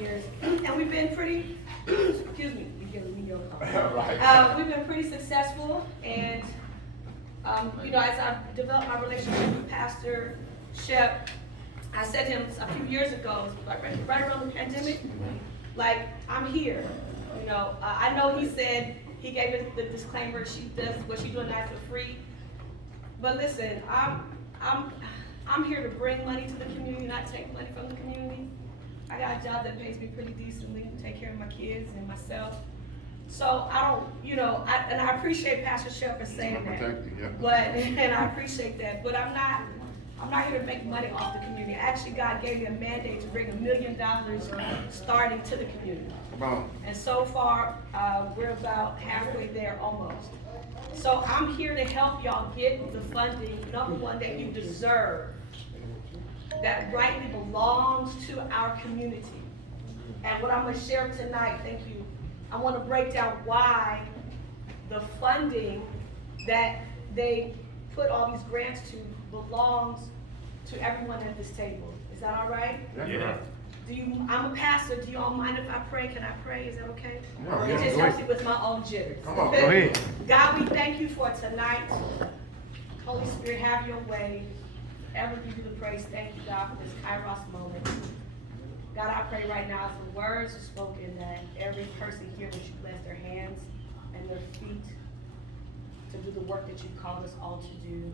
years, and we've been pretty, excuse me, you're giving me your call. Right. We've been pretty successful, and, you know, as I've developed my relationship with Pastor Shep, I said to him a few years ago, right around the pandemic, like, I'm here. You know, I know he said, he gave us the disclaimer, she does what she's doing now for free. But listen, I'm here to bring money to the community, not take money from the community. I got a job that pays me pretty decently to take care of my kids and myself. So I don't, you know, and I appreciate Pastor Shep for saying that. Yeah. But, and I appreciate that, but I'm not here to make money off the community. Actually, God gave me a mandate to bring $1 million starting to the community. Come on. And so far, we're about halfway there almost. So I'm here to help y'all get the funding, number one, that you deserve, that rightly belongs to our community. And what I'm going to share tonight, thank you, I want to break down why the funding that they put all these grants to belongs to everyone at this table. Is that all right? Yeah. I'm a pastor. Do you all mind if I pray? Can I pray? Is that okay? No, It yeah, just go helps ahead. me with my own jitters. Come on, go ahead. God, we thank you for tonight. Holy Spirit, have your way. Ever give you the praise. Thank you, God, for this Kairos moment. God, I pray right now as the words are spoken that every person here, that you bless their hands and their feet to do the work that you've called us all to do,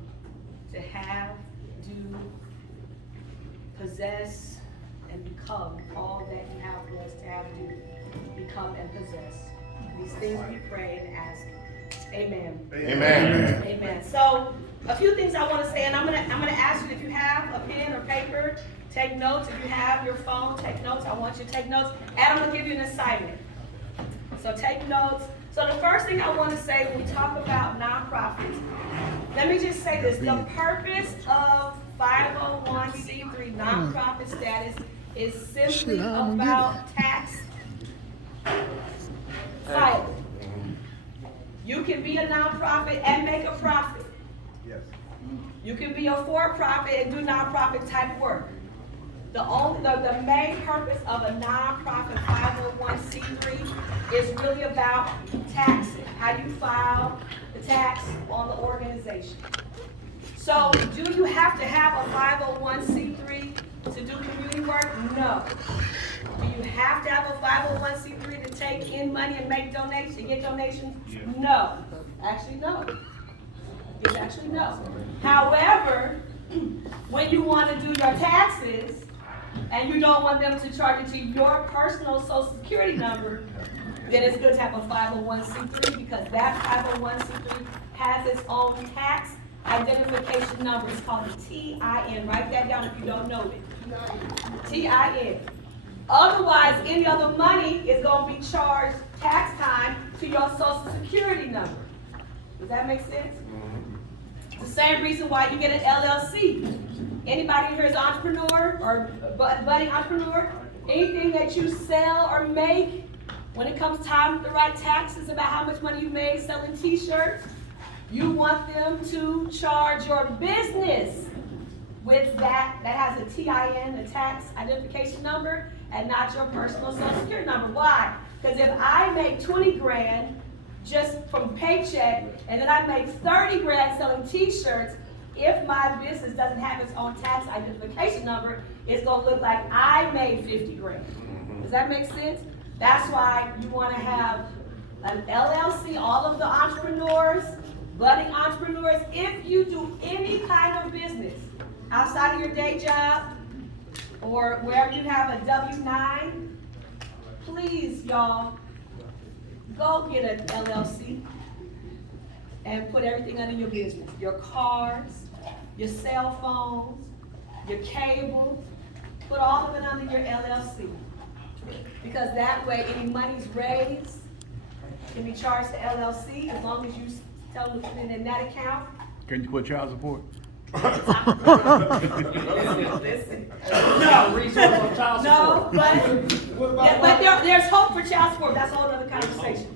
to have, do, possess, and become all that you have for us to have, do, become, and possess. These things we pray and ask. Amen. Amen. Amen. So, a few things I want to say, and I'm gonna ask you if you have a pen or paper, take notes. If you have your phone, take notes. I want you to take notes, and I'm gonna give you an assignment. So take notes. So the first thing I want to say when we talk about nonprofits, let me just say this: the purpose of 501c3 nonprofit status is simply about tax filing. You can be a nonprofit and make a profit. Yes. You can be a for-profit and do nonprofit type work. The main purpose of a nonprofit 501c3 is really about taxing, how you file the tax on the organization. So, do you have to have a 501c3 to do community work? No. Do you have to have a 501c3 to take in money and make donations, get donations? No. Actually, no. It's actually no. However, when you want to do your taxes and you don't want them to charge it to your personal Social Security number, then it's good to have a 501c3 because that 501c3 has its own tax identification number. It's called a TIN. Write that down if you don't know it. TIN. Otherwise, any other money is going to be charged tax time to your Social Security number. Does that make sense? The same reason why you get an LLC. Anybody here is an entrepreneur or budding entrepreneur? Anything that you sell or make, when it comes time to write taxes about how much money you made selling t-shirts, you want them to charge your business with that has a TIN, a tax identification number, and not your personal Social Security number. Why? Because if I make 20 grand just from paycheck, and then I make 30 grand selling t-shirts, if my business doesn't have its own tax identification number, it's gonna look like I made 50 grand. Does that make sense? That's why you wanna have an LLC, all of the entrepreneurs, budding entrepreneurs, if you do any kind of business outside of your day job or wherever you have a W-9, please, y'all, go get an LLC and put everything under your business. Your cars, your cell phones, your cables, put all of it under your LLC. Because that way, any monies raised can be charged to LLC as long as you tell them to put it in that account. Can you put child support? Listen. No, No, but there's hope for child support. That's a whole other conversation.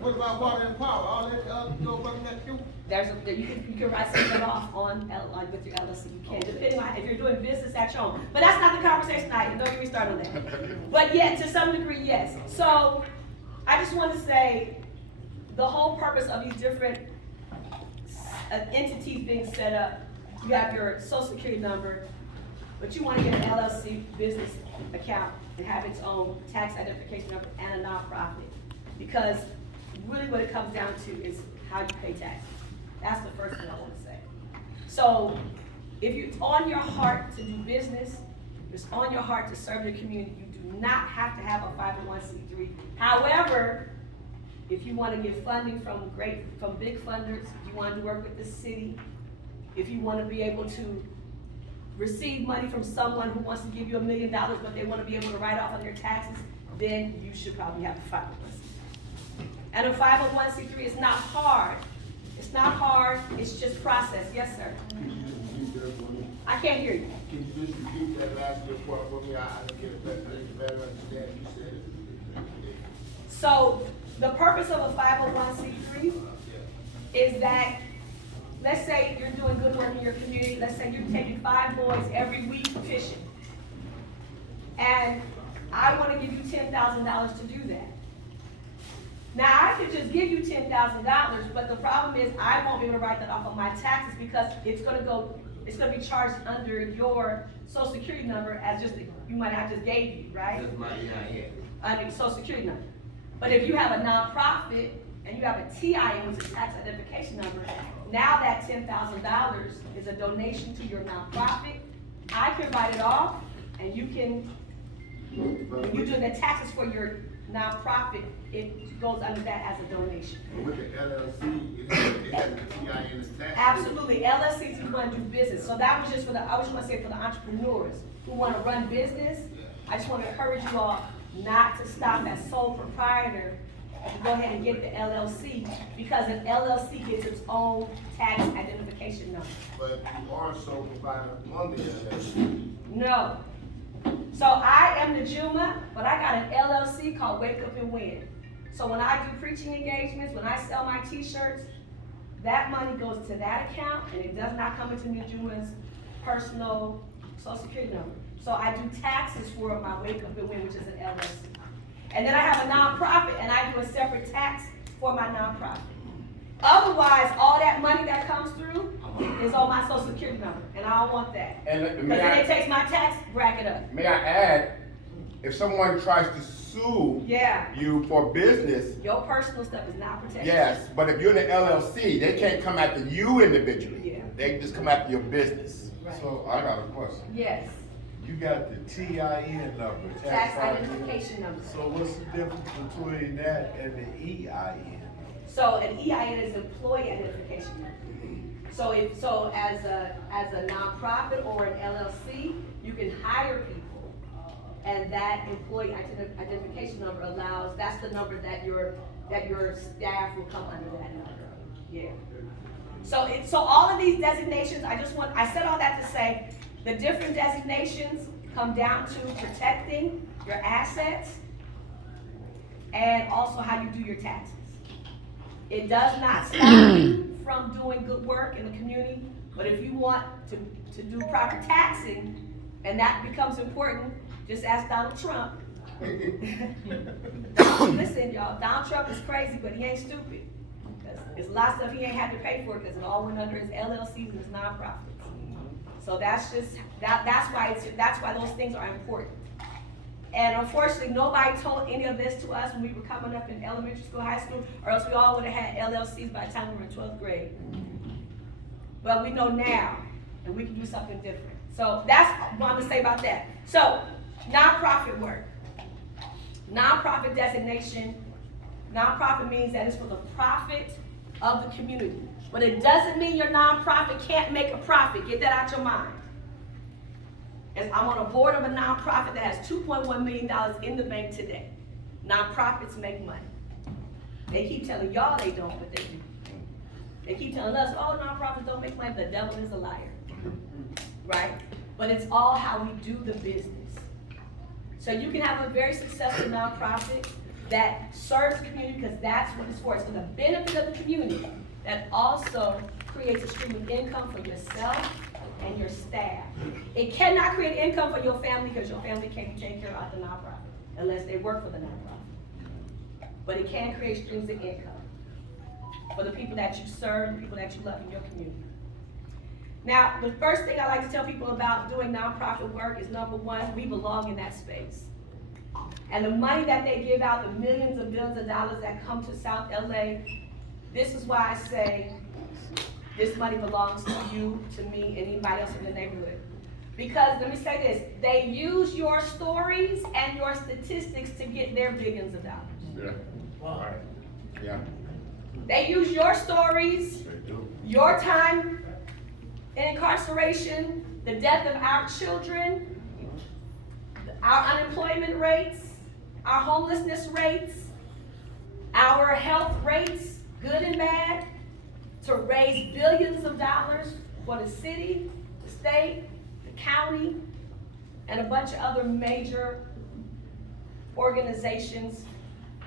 What about water and power? All that, go from that too? You can write some of that off on, like with your LLC, you can, depending on if you're doing business at your home. But that's not the conversation tonight, don't get me started on that. But yeah, to some degree, yes. So, I just want to say, the whole purpose of these different entities being set up, you have your social security number, but you want to get an LLC business account and have its own tax identification number and a nonprofit. Because really what it comes down to is how you pay taxes. That's the first thing I want to say. So if it's on your heart to do business, it's on your heart to serve the community, you do not have to have a 501c3. However, if you want to get funding from big funders, if you want to work with the city, if you want to be able to receive money from someone who wants to give you $1 million, but they want to be able to write off on their taxes, then you should probably have a 501c3. And a 501c3 is not hard. It's not hard, it's just process. Yes, sir. I can't hear you. Can you just repeat that last little part for me? I didn't get it better understand. You said it. So the purpose of a 501c3 is that, let's say you're doing good work in your community. Let's say you're taking 5 boys every week fishing. And I want to give you $10,000 to do that. Now, I could just give you $10,000, but the problem is I won't be able to write that off on my taxes because it's going to be charged under your social security number as just, I just gave you, right? That's my EIN. Under your social security number. But if you have a nonprofit and you have a TIN, which is tax identification number, now that $10,000 is a donation to your nonprofit. I can write it off and you can, when you do the taxes for your nonprofit, it goes under that as a donation. But with the LLC, it has a TIN attached. Absolutely, LLCs who want to do business. So that was just for I just want to say for the entrepreneurs who want to run business. I just want to encourage you all not to stop at sole proprietor and go ahead and get the LLC because an LLC gets its own tax identification number. But you are sole proprietor on the LLC. No. So I am the Juma, but I got an LLC called Wake Up and Win. So when I do preaching engagements, when I sell my t-shirts, that money goes to that account and it does not come into Juma's personal social security number. So I do taxes for my Wake Up and Win, which is an LLC. And then I have a nonprofit and I do a separate tax for my nonprofit. Otherwise, all that money that comes through is on my social security number, and I don't want that. Because then it takes my tax bracket up. May I add, if someone tries to sue you for business, your personal stuff is not protected. yes, but if you're in the LLC, they can't come after you individually. Yeah. They can just come after your business. Right. So I got a question. Yes, You got the TIN number. tax identification number. So what's the difference between that and the EIN? So an EIN is employee identification number. So as a nonprofit or an LLC, you can hire people, and that employee identification number allows. That's the number that your staff will come under that number. Yeah. So all of these designations, I said all that to say, the different designations come down to protecting your assets and also how you do your taxes. It does not stop you from doing good work in the community, but if you want to do proper taxing, and that becomes important, just ask Donald Trump. Listen, y'all, Donald Trump is crazy, but he ain't stupid. There's a lot of stuff he ain't had to pay for because it all went under his LLCs and his nonprofits. So that's why those things are important. And unfortunately, nobody told any of this to us when we were coming up in elementary school, high school, or else we all would have had LLCs by the time we were in 12th grade. But we know now, and we can do something different. So that's what I'm gonna say about that. So, nonprofit work. Nonprofit designation. Nonprofit means that it's for the profit of the community. But it doesn't mean your nonprofit can't make a profit. Get that out your mind. I'm on a board of a nonprofit that has $2.1 million in the bank today. Nonprofits make money. They keep telling y'all they don't, but they do. They keep telling us, oh, nonprofits don't make money. The devil is a liar. Right? But it's all how we do the business. So you can have a very successful nonprofit, that serves the community, because that's what it's for. It's for the benefit of the community, that also creates a stream of income for yourself and your staff. It cannot create income for your family, because your family can't be taken care of the nonprofit unless they work for the nonprofit. But it can create streams of income for the people that you serve, the people that you love in your community. Now, the first thing I like to tell people about doing nonprofit work is, number one, we belong in that space. And the money that they give out, the millions and billions of dollars that come to South LA, this is why I say this money belongs to you, to me, and anybody else in the neighborhood. Because, let me say this, they use your stories and your statistics to get their billions of dollars. Yeah. Right. Yeah. They use your stories, They do. your time in incarceration, the death of our children, our unemployment rates, our homelessness rates, our health rates, good and bad, to raise billions of dollars for the city, the state, the county, and a bunch of other major organizations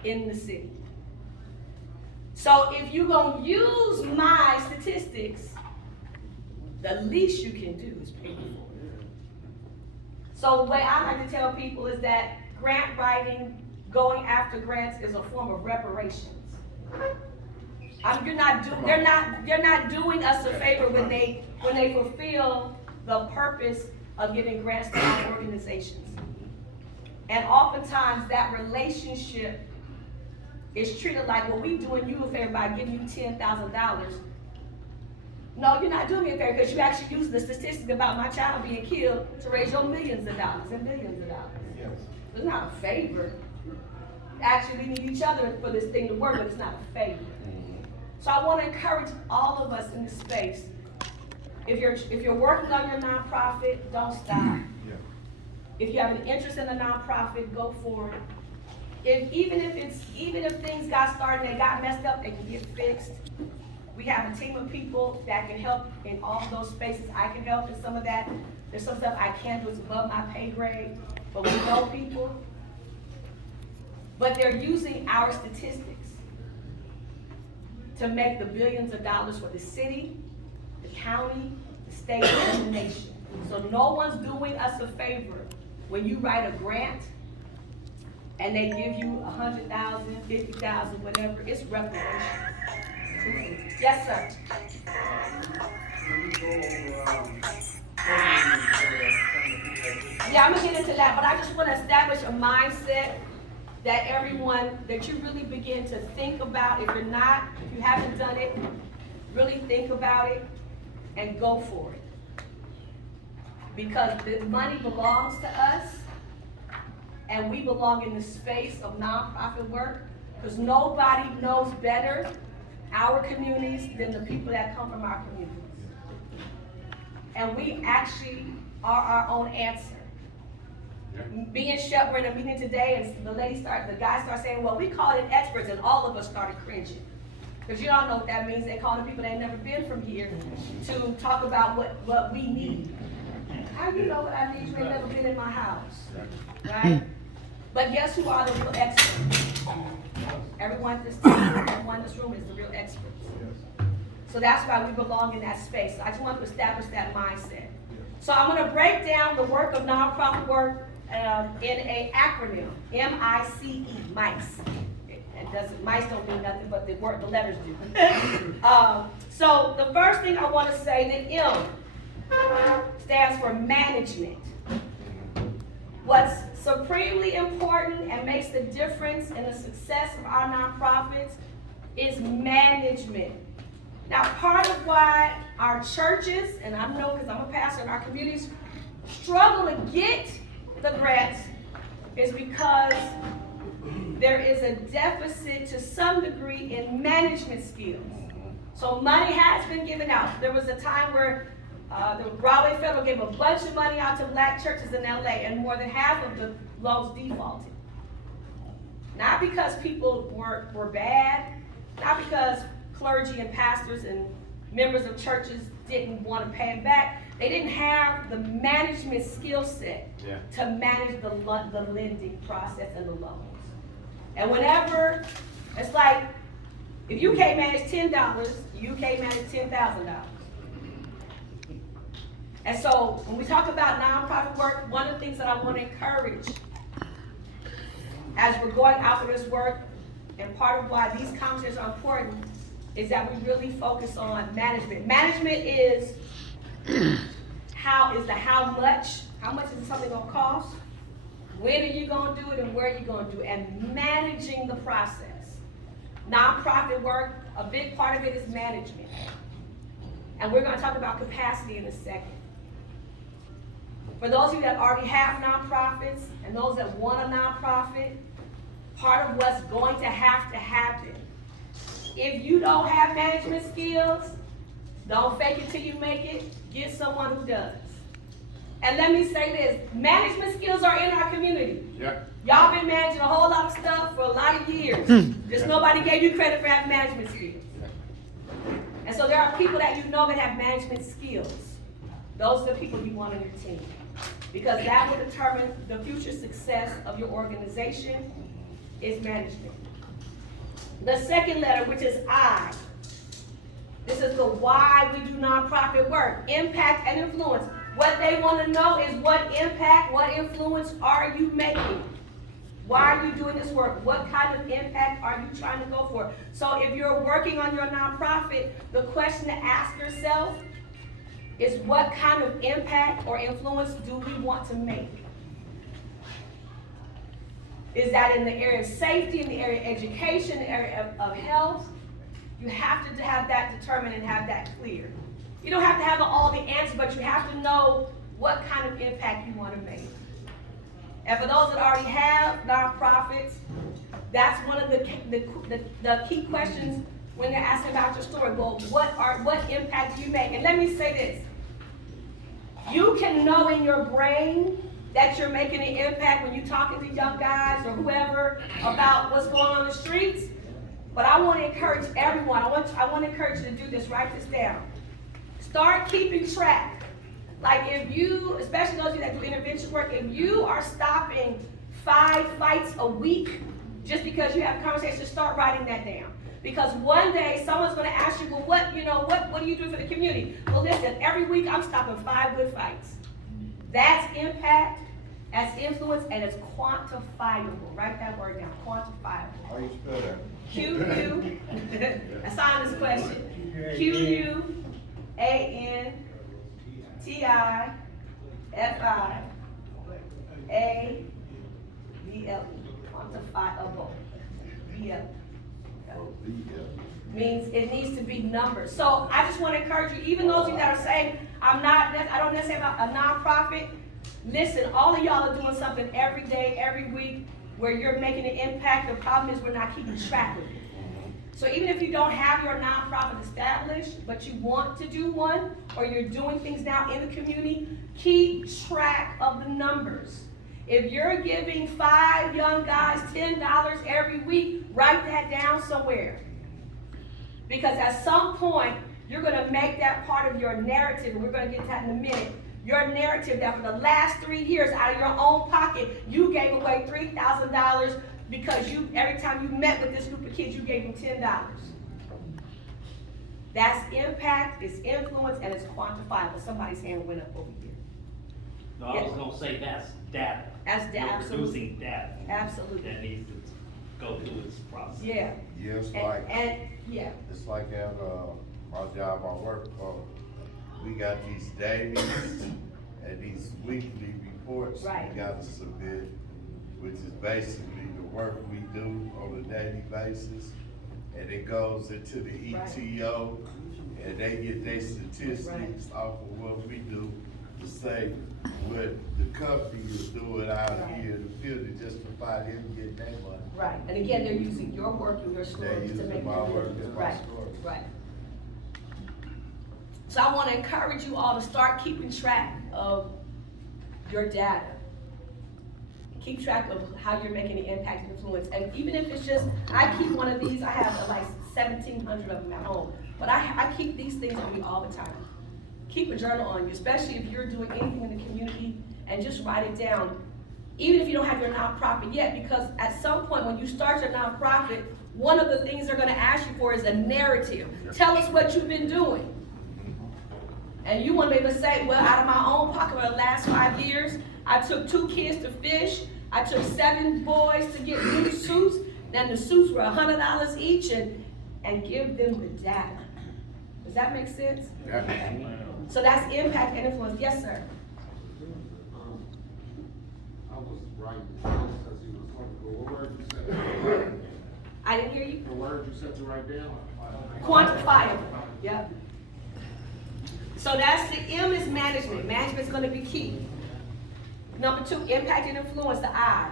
in the city. So if you're gonna use my statistics, the least you can do is pay me for it. So the way I like to tell people is that grant writing, going after grants, is a form of reparations. They're not doing us a favor when they fulfill the purpose of giving grants to our organizations. And oftentimes that relationship is treated like, well, we doing you a favor by giving you $10,000. No, you're not doing me a favor, because you actually use the statistic about my child being killed to raise your millions of dollars and billions of dollars. Yes. It's not a favor. Actually, we need each other for this thing to work, but it's not a favor. So I want to encourage all of us in this space. If you're working on your nonprofit, don't stop. Yeah. If you have an interest in a nonprofit, go for it. Even if things got started and they got messed up, they can get fixed. We have a team of people that can help in all those spaces. I can help in some of that. There's some stuff I can't do, it's above my pay grade, but we know people. But they're using our statistics to make the billions of dollars for the city, the county, the state, and the nation. So no one's doing us a favor when you write a grant and they give you 100,000, 50,000, whatever. It's reparations. Yes, sir. Yeah, I'm gonna get into that, but I just want to establish a mindset that everyone, that you really begin to think about. If you haven't done it, really think about it and go for it. Because the money belongs to us, and we belong in the space of nonprofit work, because nobody knows better our communities than the people that come from our communities. And we actually are our own answer. Yeah. Me and Shep were in a meeting today, and the guy started saying, well, we call it experts, and all of us started cringing. Because you all know what that means. They call the people that ain't never been from here to talk about what we need. How do you know what I need? You ain't never been in my house, right? But guess who are the real experts? Everyone in this room is the real experts. So that's why we belong in that space. So I just want to establish that mindset. So I'm going to break down the work of nonprofit work in an acronym, MICE, MICE. Mice don't mean nothing, but the letters do. So the first thing I want to say, the M stands for management. What's supremely important and makes the difference in the success of our nonprofits is management. Now, part of why our churches, and I know because I'm a pastor in our communities, struggle to get the grants is because there is a deficit to some degree in management skills. So money has been given out. There was a time where the Broadway Federal gave a bunch of money out to black churches in LA, and more than half of the loans defaulted. Not because people were bad, not because clergy and pastors and members of churches didn't want to pay them back. They didn't have the management skill set to manage the lending process and the loans. And whenever, it's like, if you can't manage $10, you can't manage $10,000. And so, when we talk about nonprofit work, one of the things that I want to encourage as we're going out for this work, and part of why these conversations are important, is that we really focus on management. Management is how much is something gonna cost, when are you gonna do it, and where are you gonna do it, and managing the process. Nonprofit work, a big part of it is management. And we're gonna talk about capacity in a second. For those of you that already have nonprofits, and those that want a nonprofit, part of what's going to happen, if you don't have management skills, don't fake it till you make it, get someone who does. And let me say this, management skills are in our community. Yeah. Y'all been managing a whole lot of stuff for a lot of years. Just nobody gave you credit for having management skills. And so there are people that you know that have management skills. Those are the people you want on your team. Because that will determine the future success of your organization is management. The second letter, which is I. This is the why we do nonprofit work. Impact and influence. What they want to know is what impact, what influence are you making? Why are you doing this work? What kind of impact are you trying to go for? So if you're working on your nonprofit, the question to ask yourself is what kind of impact or influence do we want to make? Is that in the area of safety, in the area of education, in the area of health? You have to have that determined and have that clear. You don't have to have all the answers, but you have to know what kind of impact you want to make. And for those that already have nonprofits, that's one of the key questions when they're asking about your story. Well, what impact do you make? And let me say this. You can know in your brain that you're making an impact when you're talking to young guys or whoever about what's going on in the streets. But I want to encourage everyone. I want to encourage you to do this. Write this down. Start keeping track. Like if you, especially those of you that do intervention work, if you are stopping 5 fights a week just because you have conversations, start writing that down. Because one day someone's going to ask you, well, what do you do for the community? Well, listen, every week I'm stopping 5 good fights. That's impact, that's influence, and it's quantifiable. Write that word down, quantifiable. How you spell that? Q-U, that's on this question. Q-U-A-N-T-I-F-I-A-B-L-E, quantifiable, B-L-E. Means it needs to be numbers. So I just want to encourage you, even those of you that are saying, I don't necessarily have a nonprofit, listen, all of y'all are doing something every day, every week, where you're making an impact. The problem is we're not keeping track of it. So even if you don't have your nonprofit established, but you want to do one, or you're doing things now in the community, keep track of the numbers. If you're giving 5 young guys $10 every week, write that down somewhere. Because at some point, you're going to make that part of your narrative, and we're going to get to that in a minute. Your narrative that for the last 3 years, out of your own pocket, you gave away $3,000 because every time you met with this group of kids, you gave them $10. That's impact, it's influence, and it's quantifiable. Somebody's hand went up over here. No, I was gonna say that's data. That's data, You're absolutely. producing data. Absolutely. That needs to go through its process. Yeah. Yeah, it's It's like at my job I work for. We got these dailies and these weekly reports Right. we gotta submit, which is basically the work we do on a daily basis. And it goes into the ETO, and they get their statistics off of what we do to say what the company is doing out here in the field to justify them getting their money. right. And again, they're using your work and your They're stories to using make my their work business. and my Right. story. Right. So I want to encourage you all to start keeping track of your data. Keep track of how you're making an impact and influence. And even if it's just, I keep one of these, I have like 1,700 of them at home. But I keep these things on me all the time. Keep a journal on you, especially if you're doing anything in the community, and just write it down. even if you don't have your nonprofit yet, because at some point when you start your nonprofit, one of the things they're gonna ask you for is a narrative. Tell us what you've been doing. And you wanna be able to say, well, out of my own pocket for the last 5 years, I took 2 kids to fish, I took 7 boys to get new suits, and the suits were $100 each, and give them the data. Does that make sense? Yeah. So that's impact and influence. Yes, sir. I was writing because he was talking, but what word you said? I didn't hear you. The word you said to write down? Quantifiable. Yep. So that's the M is management. Management's going to be key. Number 2, impact and influence, the I.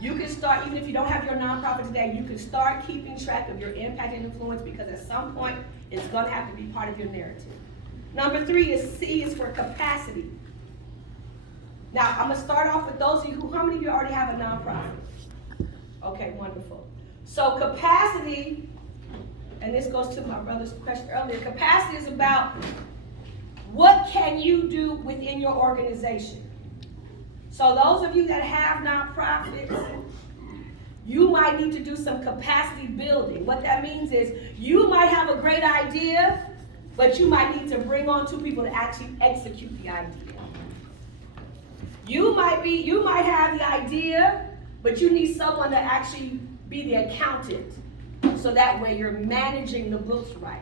You can start, even if you don't have your nonprofit today, you can start keeping track of your impact and influence, because at some point, it's going to have to be part of your narrative. Number 3 is C is for capacity. Now, I'm going to start off with those of you how many of you already have a nonprofit? Okay, wonderful. So capacity, and this goes to my brother's question earlier, capacity is about what can you do within your organization. So those of you that have nonprofits, you might need to do some capacity building. What that means is you might have a great idea, but you might need to bring on 2 people to actually execute the idea. You might have the idea, but you need someone to actually be the accountant, so that way you're managing the books right.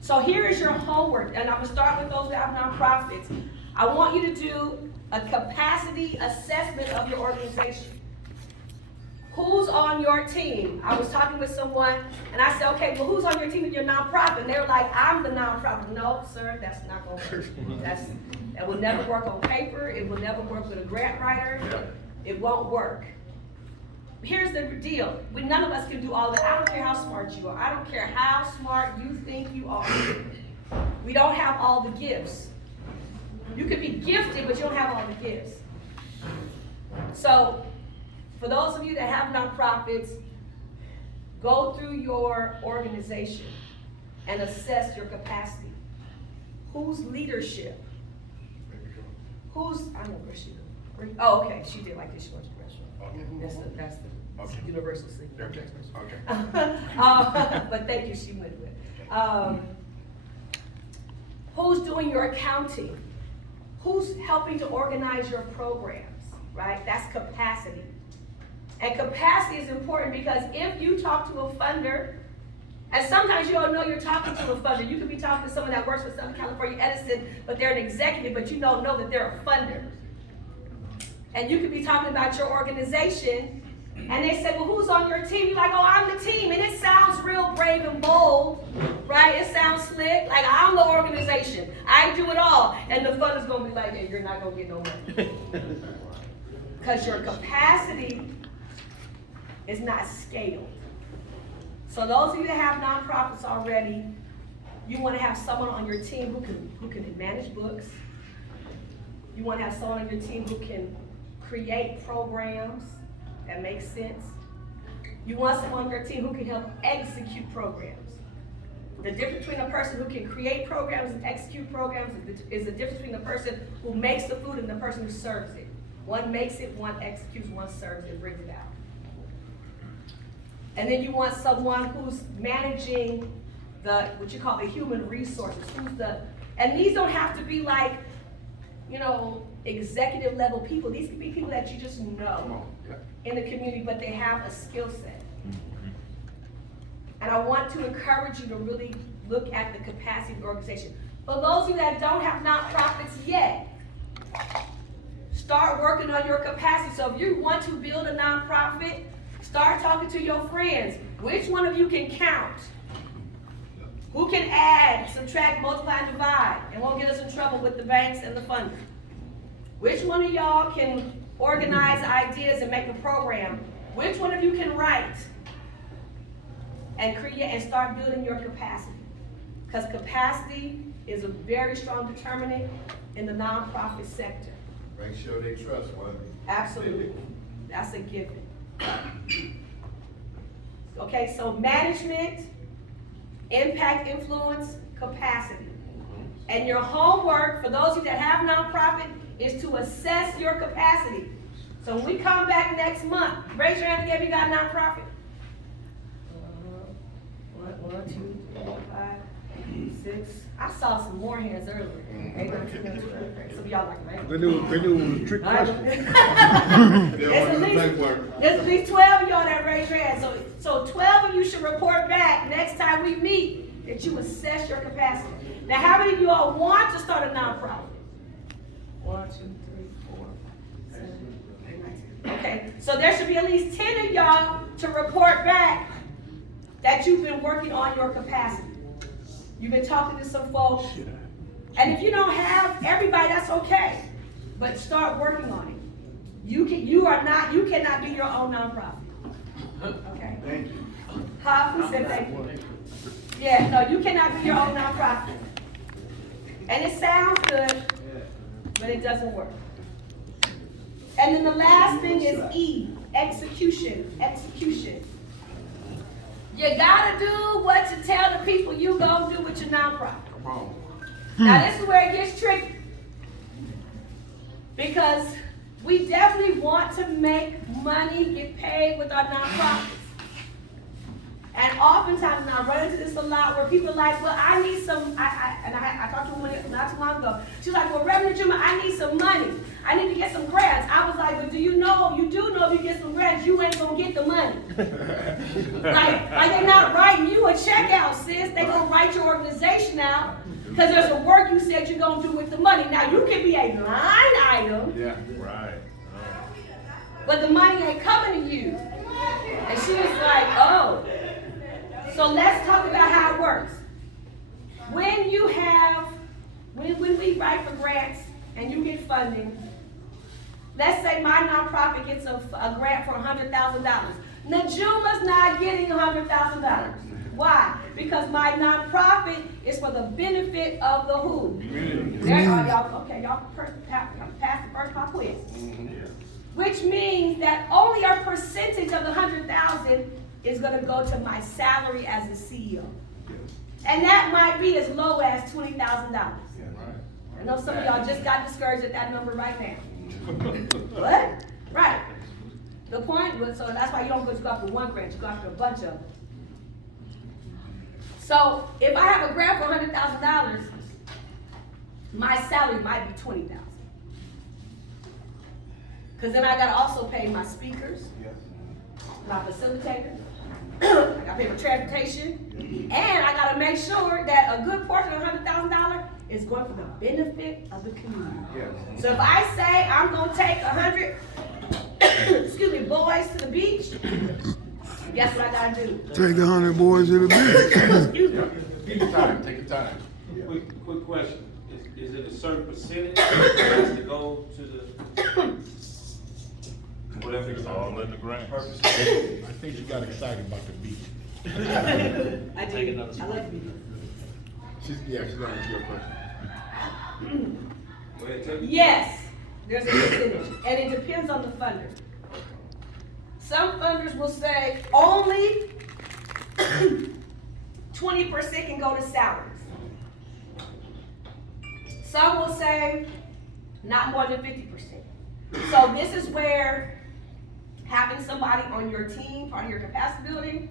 So here is your homework, and I'm gonna start with those that have nonprofits. I want you to do a capacity assessment of your organization. Who's on your team? I was talking with someone, and I said, okay, well, who's on your team in your nonprofit? And they were like, I'm the nonprofit. No, sir, that's not gonna work. That will never work on paper. It will never work with a grant writer. It won't work. Here's the deal. None of us can do all that. I don't care how smart you are. I don't care how smart you think you are. We don't have all the gifts. You could be gifted, but you don't have all the gifts. So, for those of you that have nonprofits, go through your organization and assess your capacity. Whose leadership? I know where she goes. Oh, okay, she did like this. She went to the restaurant. That's the universal signal. Okay. But thank you, she went with it. Who's doing your accounting? Who's helping to organize your programs, right? That's capacity. And capacity is important because if you talk to a funder, and sometimes you don't know you're talking to a funder. You could be talking to someone that works for Southern California Edison, but they're an executive, but you don't know that they're a funder. And you could be talking about your organization, and they say, well, who's on your team? You're like, oh, I'm the team. And it sounds real brave and bold, right? It sounds slick. Like, I'm the organization. I do it all. And the funder's going to be like, hey, you're not going to get no money. Because your capacity is not scaled. So those of you that have nonprofits already, you want to have someone on your team who can manage books. You want to have someone on your team who can create programs that make sense. You want someone on your team who can help execute programs. The difference between a person who can create programs and execute programs is the difference between the person who makes the food and the person who serves it. One makes it, one executes, one serves it, brings it out. And then you want someone who's managing what you call the human resources. And these don't have to be like, executive level people. These can be people that you just know in the community, but they have a skill set. And I want to encourage you to really look at the capacity of the organization. For those of you that don't have nonprofits yet, start working on your capacity. So if you want to build a nonprofit, start talking to your friends. Which one of you can count? Who can add, subtract, multiply, and divide, and won't get us in trouble with the banks and the funders? Which one of y'all can organize ideas and make a program? Which one of you can write and create and start building your capacity? Because capacity is a very strong determinant in the nonprofit sector. Make sure they trust one another. Absolutely. That's a given. Okay, so management, impact, influence, capacity. And your homework, for those of you that have nonprofit, is to assess your capacity. So when we come back next month, raise your hand again if you got a nonprofit. One, 2, 3, 5, 6. I saw some more hands earlier. 8, 9, 10, 11, 12, 13. Some of y'all like, man. They knew it was a trick question. There's at least 12 of y'all that raise your hand. So 12 of you should report back next time we meet that you assess your capacity. Now, how many of you all want to start a nonprofit? 1, 2, 3, 4, 7, 8, 9, 10. Okay, so there should be at least 10 of y'all to report back that you've been working on your capacity. You've been talking to some folks. And if you don't have everybody, that's okay. But start working on it. You cannot be your own nonprofit. Okay? Thank you. Huh? Who said thank you? Yeah, no, you cannot be your own nonprofit. And it sounds good, but it doesn't work. And then the last thing is E, execution. Execution. You gotta do what you tell the people you gonna do with your nonprofit. Come on. Now this is where it gets tricky. Because we definitely want to make money, get paid with our nonprofits. And oftentimes, and I run into this a lot, where people are like, well, I need some, I talked to a woman not too long ago. She was like, well, Reverend Juma, I need some money. I need to get some grants. I was like, but do you know if you get some grants, you ain't gonna get the money. like they're not writing you a check out, sis. They gonna write your organization out because there's a work you said you're gonna do with the money. Now, you can be a line item. Yeah, right. But the money ain't coming to you. And she was like, oh. So let's talk about how it works. When we write for grants and you get funding, let's say my nonprofit gets a grant for $100,000. Najuma's not getting $100,000. Why? Because my nonprofit is for the benefit of the who? There are y'all. Okay, y'all passed the first pop quiz. Which means that only a percentage of the $100,000 is going to go to my salary as a CEO. And that might be as low as $20,000. I know some of y'all just got discouraged at that number right now. What? Right. The point was, so that's why you don't go after one grant, you go after a bunch of them. So if I have a grant for $100,000, my salary might be $20,000. Because then I got to also pay my speakers, my facilitators, I got to pay for transportation, and I got to make sure that a good portion of $100,000 is going for the benefit of the community. So if I say I'm going to take 100, boys to the beach, guess what I got to do? Take 100 boys to the beach. Take your time, take your time. Quick question. Is it a certain percentage that has to go to the, whatever it's all in the grant purpose? I think you got excited about the beach. I Take do. another I love you. She's gonna answer your question. Go ahead, take it. Yes, there's a percentage, and it depends on the funder. Some funders will say only 20% can go to salaries. Some will say not more than 50%. So this is where having somebody on your team, part of your capacity building,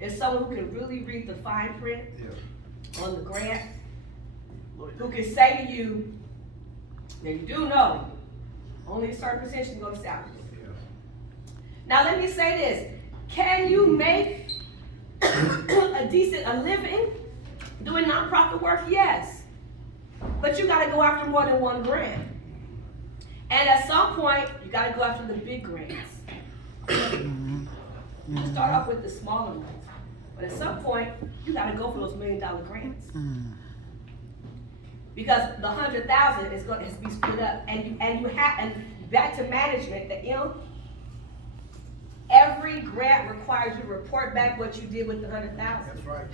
is someone who can really read the fine print on the grant, who can say to you, now you do know, only a certain percentage can go to salaries. Now let me say this, can you make a living doing nonprofit work? Yes, but you gotta go after more than one grant. And at some point, you gotta go after the big grants. You start off with the smaller ones, but at some point, you gotta go for those $1 million grants. Because the 100,000 is going to be split up, and back to management, the M. Every grant requires you to report back what you did with the 100,000. That's right.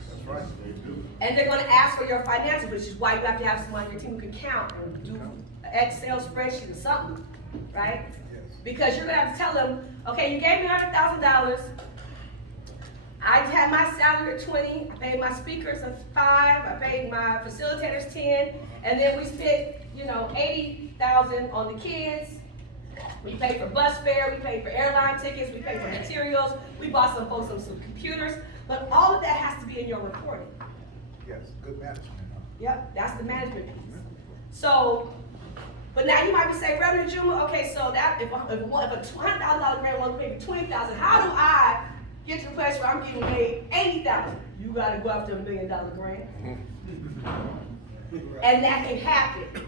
They do. And they're going to ask for your financials, which is why you have to have someone on your team who can count and do an Excel spreadsheet or something, right? Yes. Because you're going to have to tell them, okay, you gave me $100,000. I had my salary at 20. I paid my speakers at 5. I paid my facilitators 10, and then we spent, $80,000 on the kids. We paid for bus fare, we paid for airline tickets, we paid for materials, we bought some folks some computers, but all of that has to be in your reporting. Yes, good management. Yep, that's the management piece. So, but now you might be saying, Reverend Juma, okay, so that if a $200,000 grant wants to pay for $20,000, how do I get to the place where I'm getting paid $80,000? You gotta go after $1 million grant. And that can happen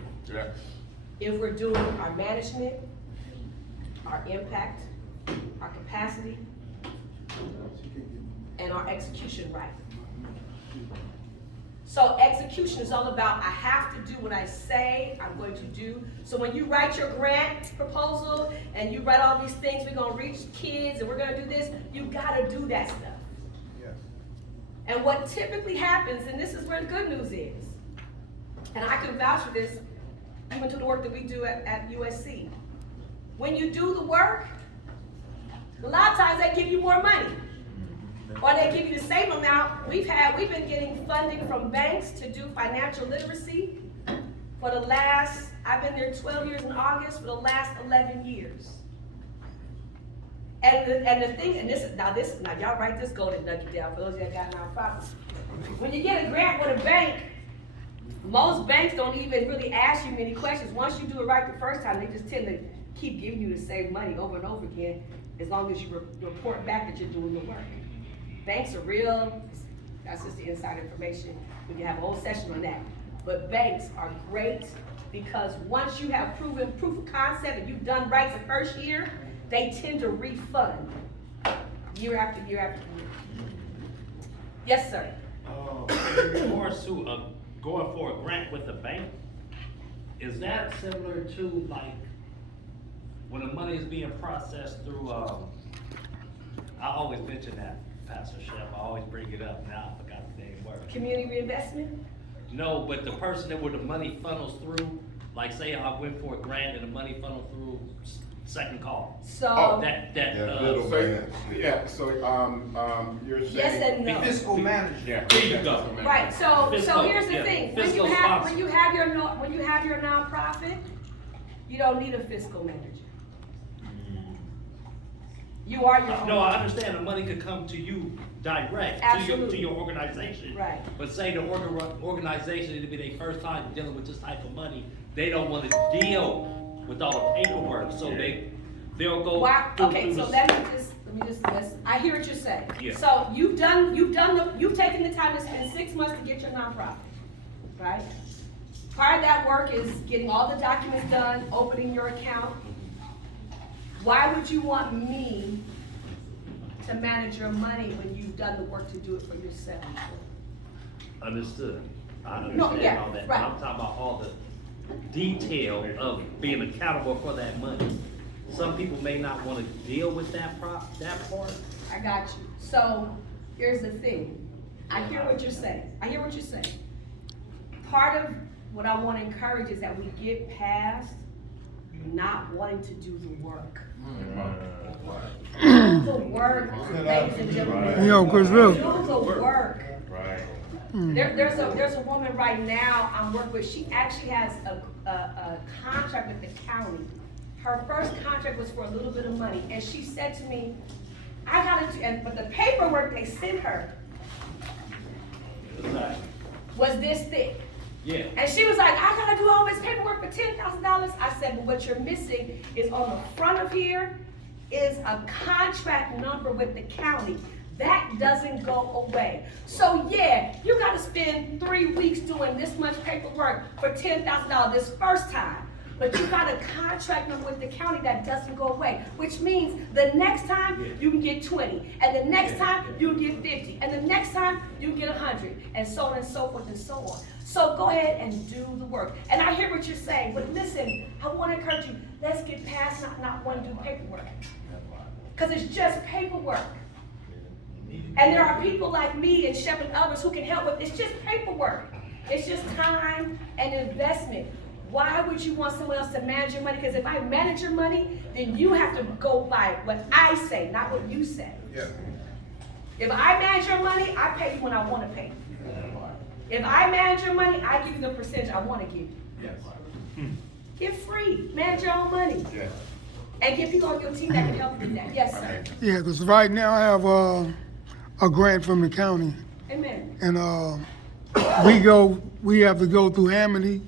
if we're doing our management, our impact, our capacity, and our execution right. So execution is all about, I have to do what I say I'm going to do. So when you write your grant proposal and you write all these things, we're gonna reach kids and we're gonna do this, you gotta do that stuff. Yes. And what typically happens, and this is where the good news is, and I can vouch for this, even to the work that we do at USC. When you do the work, a lot of times they give you more money. Or they give you the same amount. We've been getting funding from banks to do financial literacy for the last, I've been there 12 years in August, for the last 11 years. And the thing, and now y'all write this golden nugget down for those of you that got nonprofits. When you get a grant with a bank, most banks don't even really ask you many questions. Once you do it right the first time, they just tend to keep giving you the same money over and over again, as long as you report back that you're doing the work. Banks are real, that's just the inside information. We can have a whole session on that. But banks are great because once you have proven proof of concept and you've done right the first year, they tend to refund year after year after year. Yes, sir. In regards to going for a grant with the bank, is that similar to like when the money is being processed through, I always mention that, Pastor Chef, I always bring it up, now I forgot the name word. Community reinvestment? No, but the person that where the money funnels through, like say I went for a grant and the money funneled through Second Call. So, little So, man. yeah, so, you're saying. yes and no. Fiscal management. Yeah. There you go. Right, so Fiscal, here's the yeah, thing, when fiscal you sponsor. have your nonprofit, you don't need a fiscal manager. You are your own. No, I understand the money could come to you direct, Absolutely. to your organization. Right. But say the organization, it'll be their first time dealing with this type of money, they don't wanna deal with all the paperwork, so they'll go. Why, through okay, so the- let me just, I hear what you're saying. Yeah. So you've taken the time to spend 6 months to get your nonprofit, right? Part of that work is getting all the documents done, opening your account. Why would you want me to manage your money when you've done the work to do it for yourself? Understood. I No, understand yeah, all that, right. but I'm talking about all the detail of being accountable for that money. Some people may not wanna deal with that part. I got you. So here's the thing. I hear what you're saying. Part of what I want to encourage is that we get past not wanting to do the work. Do the work, ladies and gentlemen. Yo, Chris Bill. Do the work. Right. There's a woman right now I'm working with. She actually has a contract with the county. Her first contract was for a little bit of money, and she said to me, "I gotta do," but the paperwork they sent her was this thick. Yeah. And she was like, "I gotta do all this paperwork for $10,000. I said, "But what you're missing is on the front of here is a contract number with the county. That doesn't go away. So yeah, you gotta spend 3 weeks doing this much paperwork for $10,000 this first time. But you got a contract number with the county that doesn't go away, which means the next time you can get 20, and the next time you can get 50, and the next time you can get 100, and so on and so forth and so on. So go ahead and do the work. And I hear what you're saying, but listen, I want to encourage you, let's get past not wanting to do paperwork. Because it's just paperwork. And there are people like me and Shep and others who can help with, it's just paperwork. It's just time and investment. Why would you want someone else to manage your money? Because if I manage your money, then you have to go by what I say, not what you say. Yeah. If I manage your money, I pay you when I want to pay you. If I manage your money, I give you the percentage I want to give you. Yes. Get free, manage your own money. Yeah. And get people on your team that can help you with that. Yes, sir. Yeah, because right now I have a grant from the county, Amen. and we have to go through Amity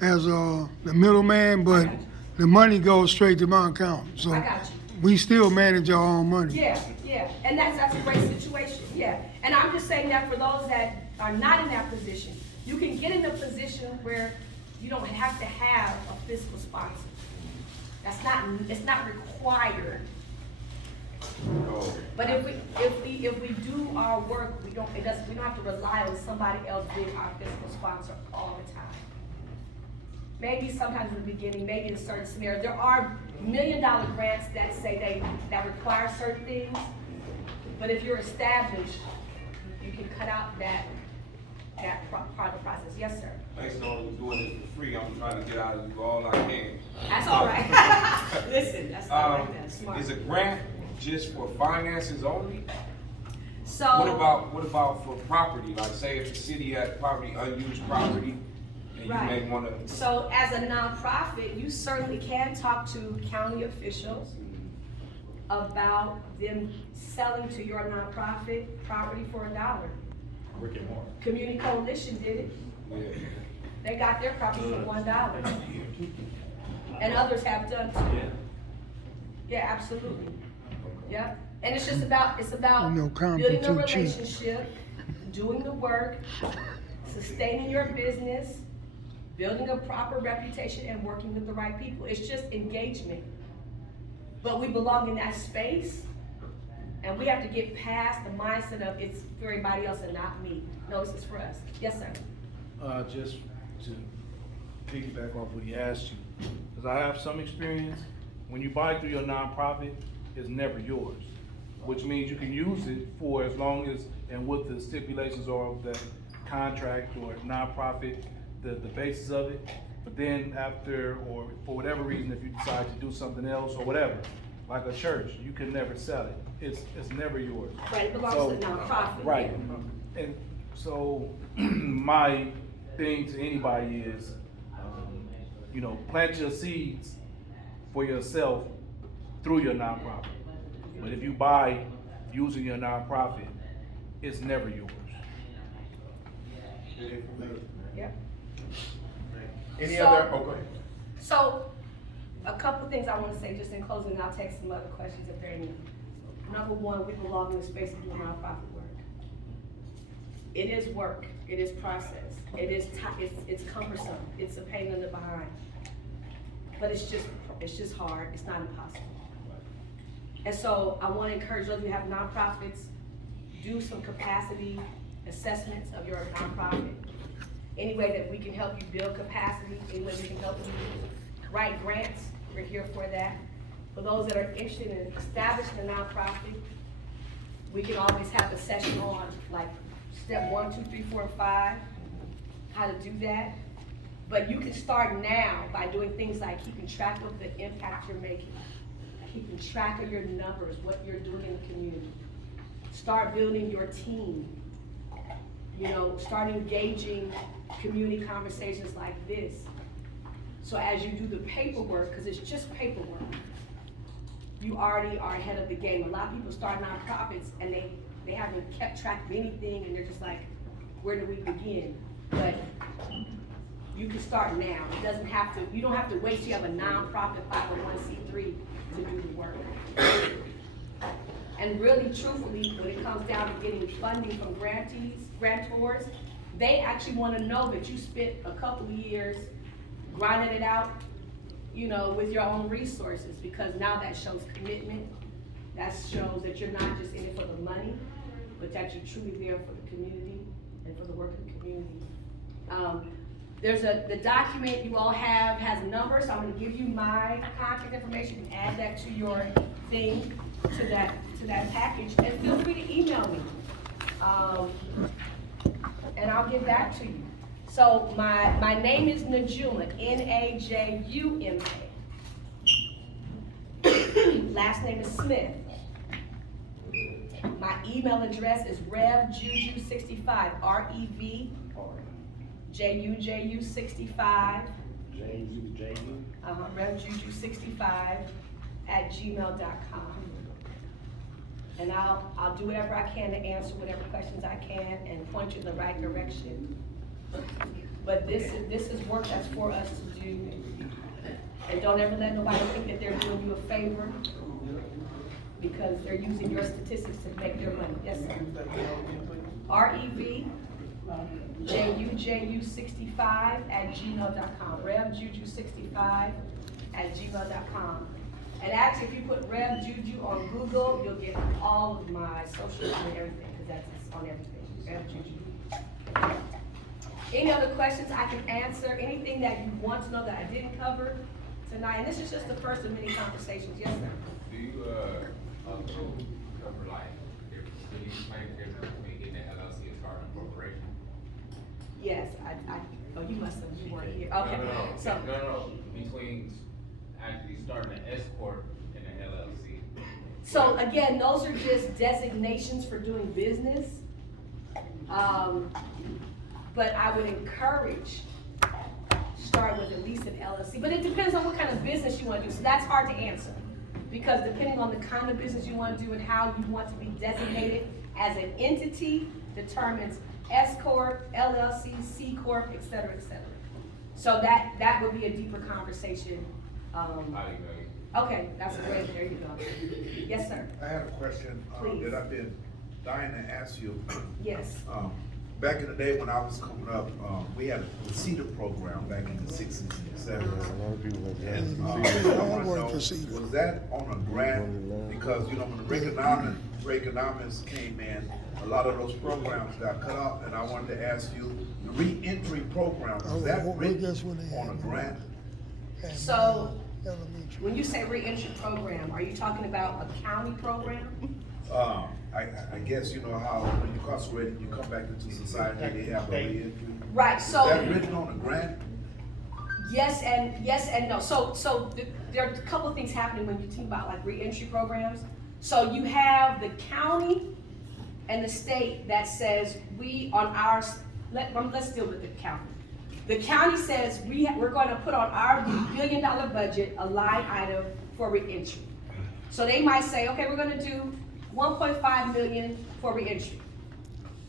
as the middleman, but the money goes straight to my account. So I got you. we still manage our own money. Yeah, yeah, and that's a great situation, yeah. And I'm just saying that for those that are not in that position, you can get in a position where you don't have to have a fiscal sponsor. It's not required. But if we do our work, we don't have to rely on somebody else being our fiscal sponsor all the time. Maybe sometimes in the beginning, maybe in certain scenarios, there are $1 million grants that say that require certain things. But if you're established, you can cut out that part of the process. Yes, sir. Thanks to all you doing this for free. I'm trying to get out of you all I can. That's all right. Listen, that's all right. That's smart. Is a grant just for finances only? So What about for property? Like say if the city had property, unused property, and you may want to. So as a nonprofit, you certainly can talk to county officials about them selling to your nonprofit property for $1. Rick and Morty. Community Coalition did it. Yeah. They got their property for $1. And others have done too. Yeah. Yeah, absolutely. Yeah. And it's about You know, comping building a too cheap. relationship, doing the work, sustaining your business, building a proper reputation, and working with the right people. It's just engagement. But we belong in that space, and we have to get past the mindset of it's for everybody else and not me. No, this is for us. Yes, sir. Just to piggyback off what he asked you, because I have some experience, when you buy through your nonprofit, it's never yours, which means you can use it for as long as, and what the stipulations are of the contract or nonprofit, the basis of it, but then after, or for whatever reason, if you decide to do something else or whatever, like a church, you can never sell it, it's never yours. Right, it belongs to the nonprofit. Right, and so my thing to anybody is, plant your seeds for yourself through your nonprofit. But if you buy using your nonprofit, it's never yours. Yep. Any So- other, go ahead. So, a couple things I want to say just in closing, and I'll take some other questions if there are any. Number one, we belong in the space of doing nonprofit work. It is work, it is process, it's cumbersome, it's a pain in the behind. But it's just hard, it's not impossible. And so I want to encourage those who have nonprofits, do some capacity assessments of your nonprofit. Any way that we can help you build capacity, any way we can help you write grants, we're here for that. For those that are interested in establishing a nonprofit, we can always have a session on like step 1, 2, 3, 4, and 5, how to do that. But you can start now by doing things like keeping track of the impact you're making, keeping track of your numbers, what you're doing in the community. Start building your team. Start engaging community conversations like this. So as you do the paperwork, because it's just paperwork, you already are ahead of the game. A lot of people start nonprofits and they haven't kept track of anything and they're just like, where do we begin? But you can start now. You don't have to wait till you have a nonprofit 501c3 to do the work. And really, truthfully, when it comes down to getting funding from grantors, they actually want to know that you spent a couple of years grinding it out, with your own resources, because now that shows commitment. That shows that you're not just in it for the money, but that you're truly there for the community and for the work of the community. The document you all have has a number, so I'm going to give you my contact information and add that to your thing, to that package, and feel free to email me, and I'll get back to you. So my name is Najuma, Najuma. Last name is Smith. My email address is revjuju65, REVJUJU65. J-U-J-U. Revjuju65 airlines@gmail.com. And I'll do whatever I can to answer whatever questions I can and point you in the right direction. But this is work that's for us to do. And don't ever let nobody think that they're doing you a favor, because they're using your statistics to make their money. Yes, sir. REVJUJU65@gmail.com. RevJuju65@gmail.com. And actually, if you put Rev Juju on Google, you'll get all of my social media and everything, because that's on everything. Rev Juju. Any other questions I can answer? Anything that you want to know that I didn't cover tonight? And this is just the first of many conversations. Yes, sir. Do you, also cover like, do you explain the difference between getting an LLC and starting a corporation? Yes, oh, you weren't here. Okay, so. No, between actually starting an S Corp and an LLC. So again, those are just designations for doing business. But I would encourage, start with at least an LLC, but it depends on what kind of business you want to do. So that's hard to answer, because depending on the kind of business you want to do and how you want to be designated as an entity determines S Corp, LLC, C Corp, et cetera, et cetera. So that would be a deeper conversation. Okay, that's great, there you go. Yes, sir. I had a question that I've been dying to ask you. Yes. Back in the day when I was coming up, we had a CETA program back in the 60s and 70s. And I want to know, was that on a grant? Because, you know, when the Reaganomics came in, a lot of those programs got cut off, and I wanted to ask you, the re-entry program, was that written on a grant? So, when you say re-entry program, are you talking about a county program? I guess you know how when you're incarcerated, you come back into society, they have a re-entry. Right, so. Is that written on a grant? Yes and no. So there are a couple of things happening when you think about like re-entry programs. So you have the county and the state that says let's deal with the county. The county says we're going to put on our $1 billion budget a line item for re-entry. So they might say, okay, we're going to do 1.5 million for re-entry.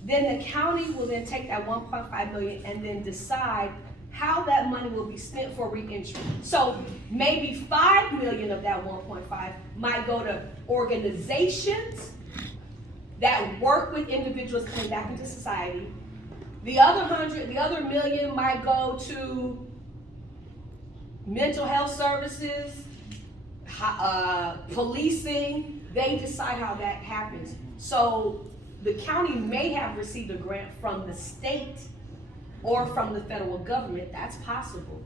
Then the county will then take that 1.5 million and then decide how that money will be spent for re-entry. So maybe 5 million of that 1.5 might go to organizations that work with individuals coming back into society. The other million might go to mental health services, policing. They decide how that happens. So the county may have received a grant from the state or from the federal government. That's possible.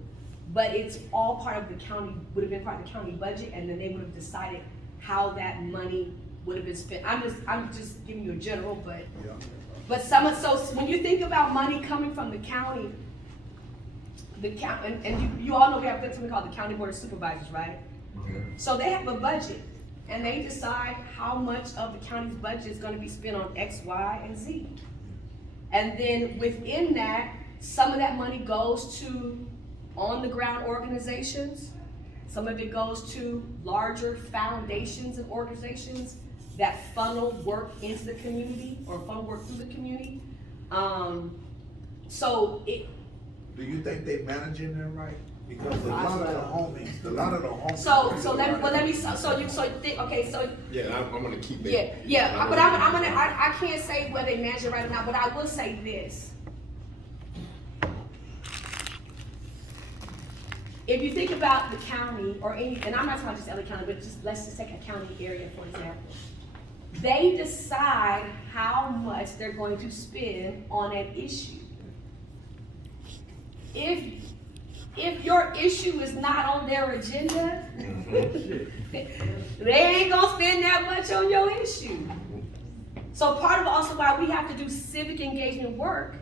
But it's all part of the county, would have been part of the county budget, and then they would have decided how that money would have been spent. I'm just giving you a general, but so when you think about money coming from the county, and you all know we have something called the County Board of Supervisors, right? So they have a budget, and they decide how much of the county's budget is going to be spent on X, Y, and Z. And then within that, some of that money goes to on-the-ground organizations. Some of it goes to larger foundations and organizations that funnel work into the community or funnel work through the community. Do you think they managing that right? Because a lot of the homies. Yeah, I'm gonna keep it. Yeah, but I can't say whether they manage it right or not, but I will say this. If you think about the county or and I'm not talking just LA County, but let's just take a county area for example. They decide how much they're going to spend on an issue. If your issue is not on their agenda, they ain't gonna spend that much on your issue. So part of also why we have to do civic engagement work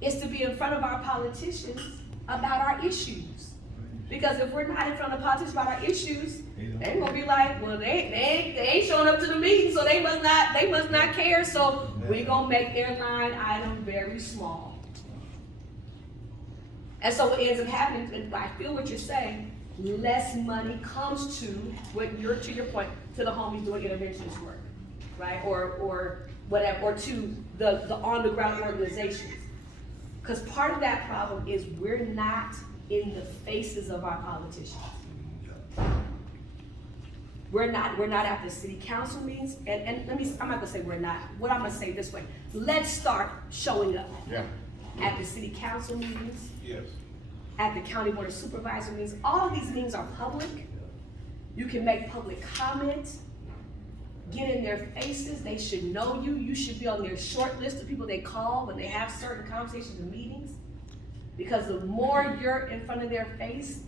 is to be in front of our politicians about our issues. Because if we're not in front of politicians about our issues, they're gonna be like, well, they ain't showing up to the meeting, so they must not care. So we're gonna make their line item very small. And so what ends up happening, and I feel what you're saying, less money comes to to your point, to the homies doing interventionist work, right? Or whatever, or to the on the ground organizations. Because part of that problem is we're not in the faces of our politicians. We're not at the city council meetings, and I'm not gonna say we're not. What I'm gonna say this way, let's start showing up. Yeah. At the city council meetings. Yes. At the county board of supervisor meetings. All of these meetings are public. You can make public comments. Get in their faces. They should know you. You should be on their short list of people they call when they have certain conversations and meetings. Because the more you're in front of their face,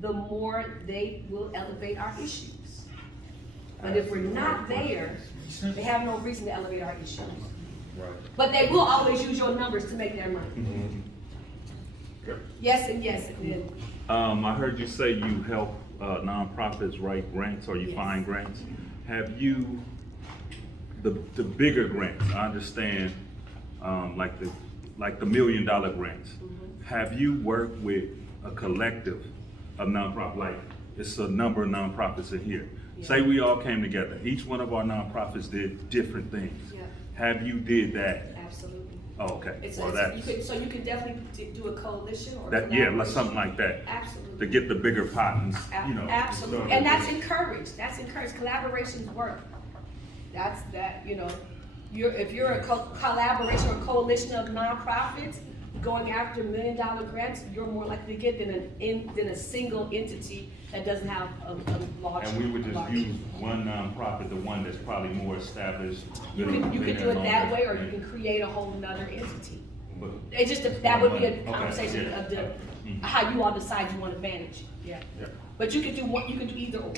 the more they will elevate our issues. But if we're not there, they have no reason to elevate our issues. Right. But they will always use your numbers to make their money. Yes and yes and then. I heard you say you help nonprofits write grants or you Yes. find grants. Have you, the bigger grants, I understand, like the $1 million grants. Have you worked with a collective of nonprofit, like it's a number of nonprofits in here. Yeah. Say we all came together, each one of our nonprofits did different things. Yeah. Have you did that? Absolutely. Oh, okay, well You that's, can definitely do a coalition or that, yeah, collaboration. something like that. Absolutely. To get the bigger pot and, you know. Absolutely, start and with that's it. encouraged, collaborations work. That's, you know, if you're a collaboration or coalition of nonprofits going after $1 million grants, you're more likely to get than a single entity that doesn't have a large. And we would just large- use one nonprofit, the one that's probably more established. You been can do there it that longer. way, or you can create a whole nother entity. But- It just, that would be a Okay, conversation yeah. of how you all decide you want to manage, yeah. Yeah. But you can do one, you can do either or,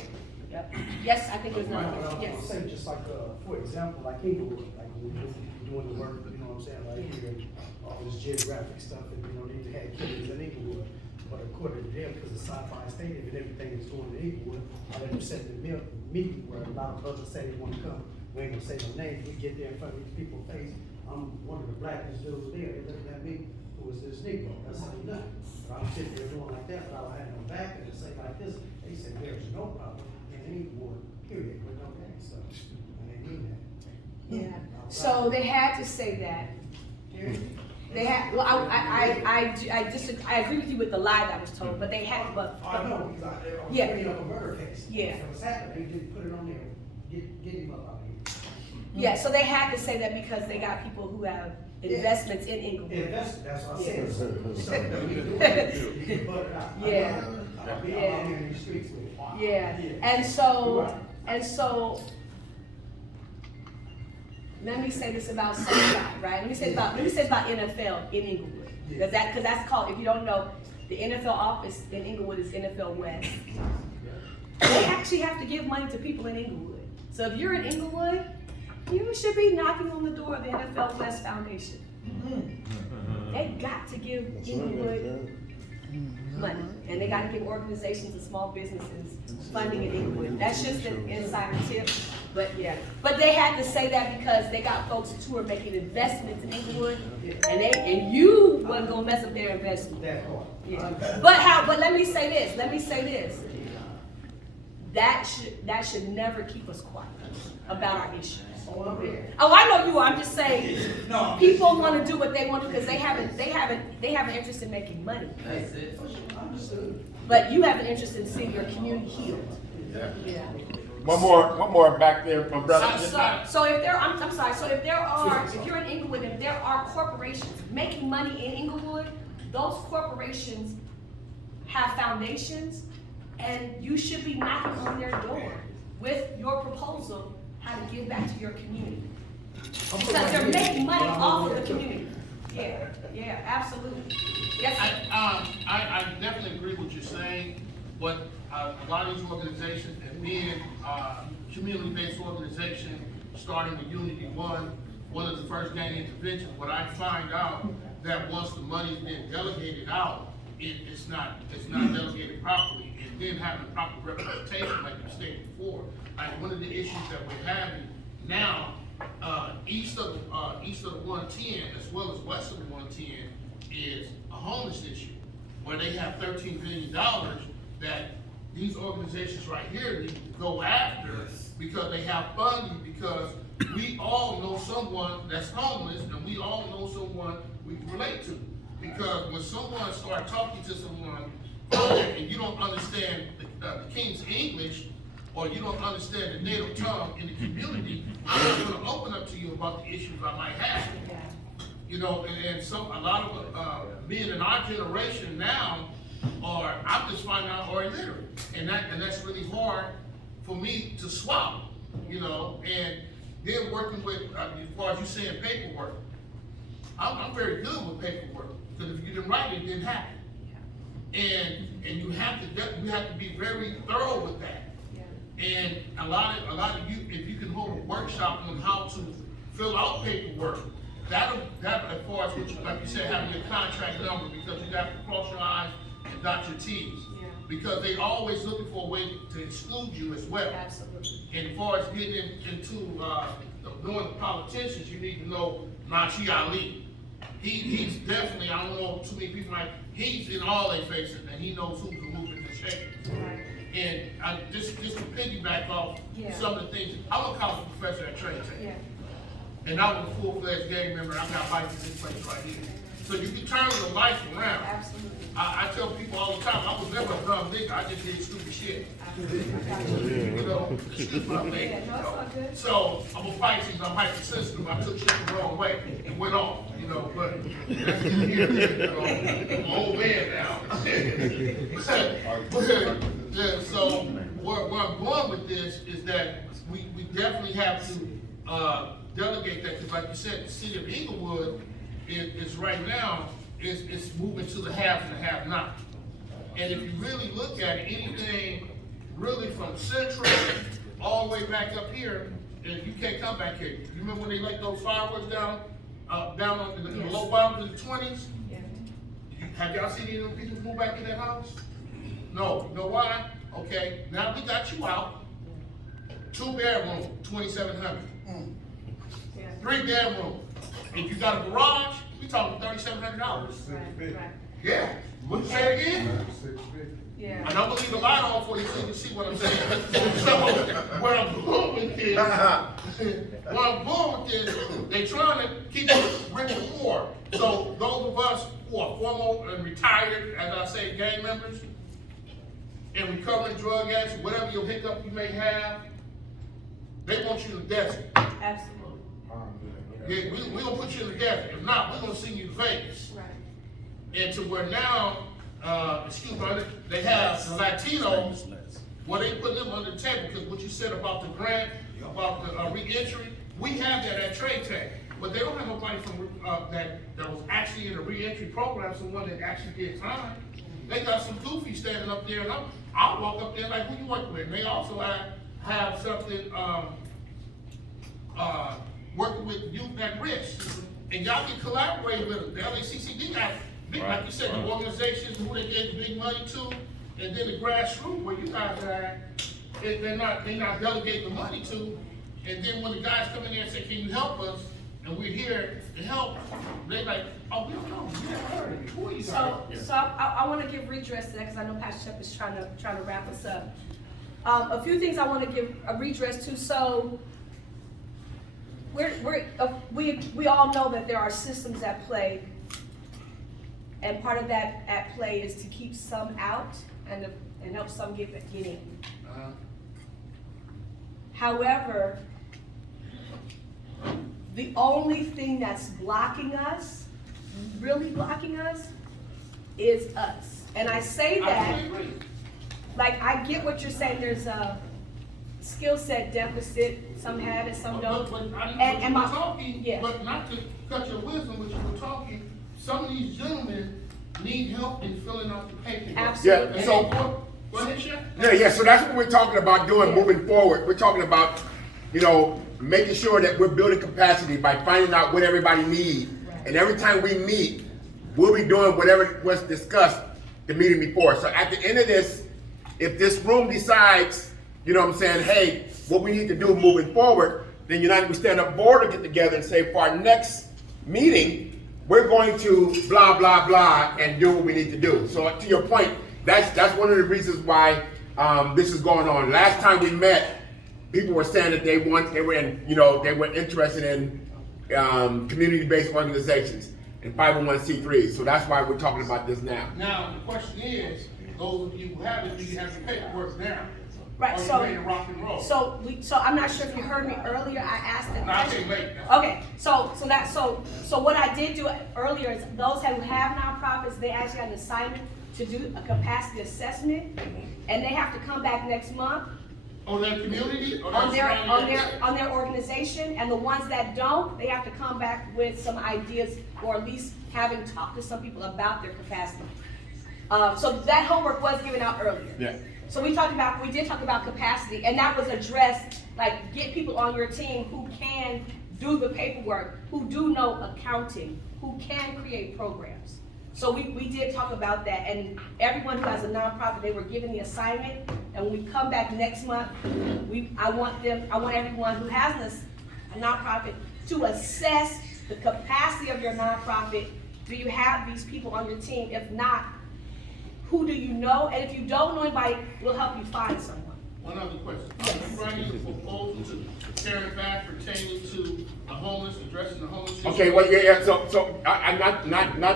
yeah. Yes, I think there's another, I'll yes. say just like, for example, like Inglewood, like when we're doing the work, you know what I'm saying, like here, all this geographic stuff, and you know, they had killings in Inglewood. But according to them, because the sci-fi stadium and everything is going to Inglewood, I let them set the meeting where a lot of others say they want to come. We ain't gonna say no names, we get there in front of these people's face. I'm one of the blackest dudes there, they looked at me, who was this Negro, that's how they done. But I'm sitting there doing like that, but I had no back and say like this, they said there's no problem in Inglewood, period, with no gang stuff. And they mean that. Yeah, so they had to say that. They had, well, I disagree, I agree with you with the lie that was told, but they had, but. I know, because I was Yeah. bringing up a murder case. Yeah. It was happening, they didn't put it on there, get him up out of here. Yeah, so they had to say that because they got people who have investments in Inglewood. Invest, that's what I Yeah. said. So, you can butt it out. Yeah. I'll be out here in these streets with it. Yeah, and so, let me say this about Southside, right? Let me say about NFL in Inglewood. Because that's called, if you don't know, the NFL office in Inglewood is NFL West. They actually have to give money to people in Inglewood. So if you're in Inglewood, you should be knocking on the door of the NFL West Foundation. They got to give Inglewood money, and they got to give organizations and small businesses funding in Inglewood. That's just an insider tip, but yeah. But they had to say that because they got folks who are making investments in Inglewood, and you wasn't gonna mess up their investment. Yeah. But let me say this. That should never keep us quiet about our issues. Oh, I know you are. I'm just saying, people want to do what they want to because they have an interest in making money. That's it. But you have an interest in seeing your community healed. Yeah. One more back there from brother. So if there, I'm sorry. So if you're in Inglewood, if there are corporations making money in Inglewood, those corporations have foundations, and you should be knocking on their door with your proposal how to give back to your community. Because they're making money off of the community. Yeah, absolutely. Yes. I definitely agree with what you're saying, but a lot of these organizations, and being community-based organization, starting with Unity one of the first gang interventions, what I find out that once the money's been delegated out, it's not delegated properly, and then having proper representation, like you stated before. Like one of the issues that we're having now, east of the 110 as well as west of the 110 is a homeless issue, where they have $13 billion that these organizations right here need to go after because they have funding, because we all know someone that's homeless and we all know someone we can relate to. Because when someone starts talking to someone and you don't understand the King's English, or you don't understand the native tongue in the community, I'm not gonna open up to you about the issues I might have. You know, and a lot of men in our generation now I'm just finding out, are illiterate. And that's really hard for me to swallow, you know. And then working with, as far as you saying paperwork, I'm very good with paperwork, because if you didn't write it, it didn't happen. And you have to be very thorough with that. And a lot of you, if you can hold a workshop on how to fill out paperwork, that as far as what you, like you said, having your contract number, because you have to cross your I's and dot your T's. Because they always looking for a way to exclude you as well. Absolutely. And as far as getting into knowing the politicians, you need to know Najee Ali. He's definitely, I don't know too many people he's in all their faces, and he knows who's moving and shaking. Right. And just to piggyback off some of the things, I'm a college professor at Trade Tech. Yeah. And I was a full-fledged gang member. I got life in this place right here. So you can turn your life around. Absolutely. I tell people all the time, I was never a dumb nigga. I just did stupid shit. You know, excuse my language. So I'm a Pisces. I'm hypersensitive. I took shit the wrong way and went off. You know, but that's in here. You know, I'm an old man now. So where I'm going with this is that we definitely have to delegate that, because like you said, the city of Inglewood is right now is moving to the haves and the have-not. And if you really look at it, anything really from Central all the way back up here, and you can't come back here. You remember when they let those fireworks down in the low bottoms in the 20s? Yeah. Have y'all seen any of them people move back in that house? No. You know why? Okay, now we got you out. 2-bedroom, $2,700. 3-bedroom. If you got a garage, we talking $3,700. Right. Yeah. Would you say it again? Yeah. And I'm gonna leave the light on for you so you can see what I'm saying. So where I'm going with this, they trying to keep us rich and poor. So those of us who are former and retired, as I say, gang members, and recovering drug addicts, whatever your hiccup you may have, they want you in the desert. Absolutely. Yeah, we gonna put you in the desert. If not, we're gonna send you to Vegas. Right. And to where now, excuse me, they have the Latinos, where they put them under the table, because what you said about the grant, about the re-entry, we have that at Trade Tech, but they don't have nobody from that was actually in the re-entry program, someone that actually did time. They got some goofies standing up there, and I'll walk up there like, who you work with? And they also have something working with youth at risk, and y'all can collaborate with them. The LACCD got big, like you said, the organizations who they gave big money to, and then the grassroots where you guys are at, they're not delegating the money to, and then when the guys come in there and say, can you help us, and we're here to help, they're like, oh, we don't know, we never heard of you, who are you? So I want to give redress to that, because I know Pastor Shep is trying to wrap us up. A few things I want to give a redress to. So we all know that there are systems at play, and part of that at play is to keep some out and help some get in. However, the only thing that's blocking us, really blocking us, is us. And I say that, like, I get what you're saying. There's a skill set deficit. Some have it, some don't. But not to cut your wisdom, but you were talking, some of these gentlemen need help in filling out the paperwork. Absolutely. Yeah, so, go ahead, Chef. So that's what we're talking about doing moving forward. We're talking about, making sure that we're building capacity by finding out what everybody needs. Right. And every time we meet, we'll be doing whatever was discussed the meeting before. So at the end of this, if this room decides, hey, what we need to do moving forward, then United We Stand Up board will get together and say, for our next meeting, we're going to blah, blah, blah, and do what we need to do. So to your point, that's one of the reasons why, this is going on. Last time we met, people were saying that they were interested in, community-based organizations and 501c3s. So that's why we're talking about this now. Now, the question is, those of you who have it, do you have the paperwork now? Right, Are you so, ready to rock and roll? so I'm not sure if you heard me earlier, I asked the No, I question. can't wait now. Okay, so what I did do earlier is those who have nonprofits, they actually had an assignment to do a capacity assessment, and they have to come back next month On their community or on their surrounding area? on their organization, and the ones that don't, they have to come back with some ideas, or at least having talked to some people about their capacity. So that homework was given out earlier. Yeah. So we did talk about capacity, and that was addressed, like, get people on your team who can do the paperwork, who do know accounting, who can create programs. So we did talk about that, and everyone who has a nonprofit, they were given the assignment, and when we come back next month, I want everyone who has a nonprofit to assess the capacity of your nonprofit. Do you have these people on your team? If not, who do you know? And if you don't know anybody, we'll help you find someone. One other question. Are you bringing a proposal to carry back pertaining to the homeless, addressing the homeless issue? Okay, well, yeah, so I'm not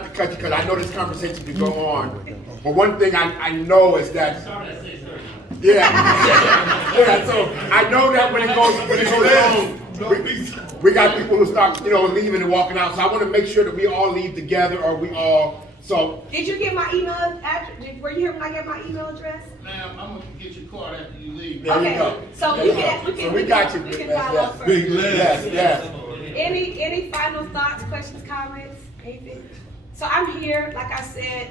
to cut you, because I know this conversation can go on, but one thing I know is that, Sorry, I say 30. yeah, so I know that when it goes on, we got people who start, leaving and walking out, so I want to make sure that we all leave together, or we all, so. Did you get my email address? Were you here when I gave my email address? Ma'am, I'm gonna get your card after you leave. There you go. Okay, so we got you. We can dialogue further. Yes. Any final thoughts, questions, comments, anything? So I'm here, like I said,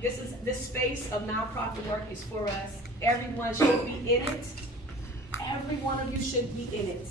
this space of nonprofit work is for us. Everyone should be in it. Every one of you should be in it.